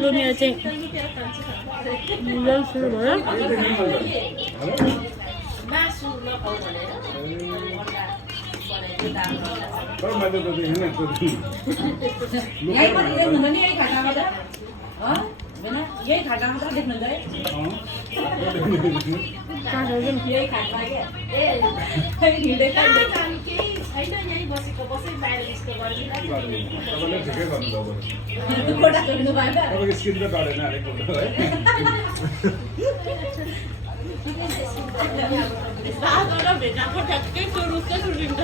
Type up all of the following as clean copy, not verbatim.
लोनिया चाहिँ नुडल्स सुरु भयो मासु नखाउ भनेर यही पनि देख्नु नि यही खाटामा त हैन यही खाटामा त देख्नु है यही खाटा के ए हिँडे केही छैन यही बसेको बसै बाहिर यस्तो गरिदिनु तपाईँले ठिकै गर्नुभयो कोटा गर्नु भयो त तपाईँको स्किन त काटेन अरे है बादल भेटाको ठ्याक्कै सुरुकै सुनिन्छ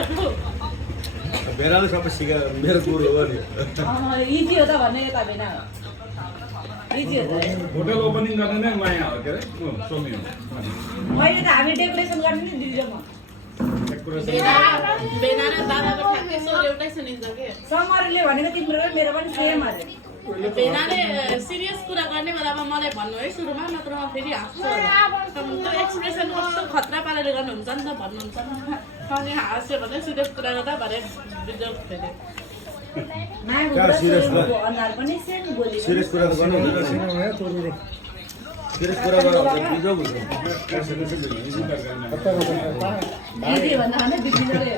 बेराले सबै सिका मेरो कुरो हो नि इजी हो त भन्ने यता बिना इजी हो त होटल ओपनिङ गर्ने नै माया हो के अरे सोमी हो अहिले त हामी डेकोरेसन गर्ने नि दिदी र म बेना र दादाको ठ्याक्कै स्वर एउटै सुनिन्छ के समरले भनेको तिम्रो र मेरो पनि सेम अरे बेनाले सिरियस कुरा गर्ने बेलामा मलाई भन्नु है सुरुमा नत्र म फेरि हाँस्छु त्यो एक्सप्रेसन कस्तो खतरा पाराले गर्नुहुन्छ नि त भन्नुहुन्छ अनि हाँस्यो भने सिरियस कुरा गर्दा भरे बिजोग फेरि अनुहार पनि सेम बोली सिरियस कुरा त गर्नु हुँदैन सिरियस कुरा गर्दा बिजोग हुन्छ दिदी भन्दा भने दिदीले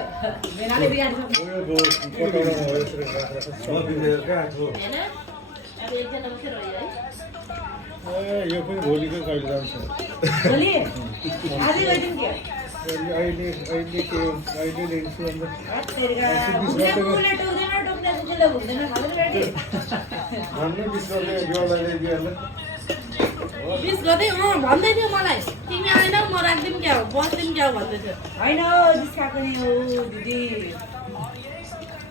बेनाले बिगाड्छ म बिग्रेर कहाँ छु हैन अब एकजना मात्रै रह्यो है यो पनि भोलिको कहिले जान्छ भोलि आजै गइदिउँ के अहिले ल्याउँछु अन्त भन्नु विश्वले बेहुला ल्याइदिइहाल्नु 20 गते भन्दै थियो मलाई तिमी आएन म राख्दिम क्या हो बस्दिम क्या हो भन्दै थियो होइन जिस्काएको नि हो दिदी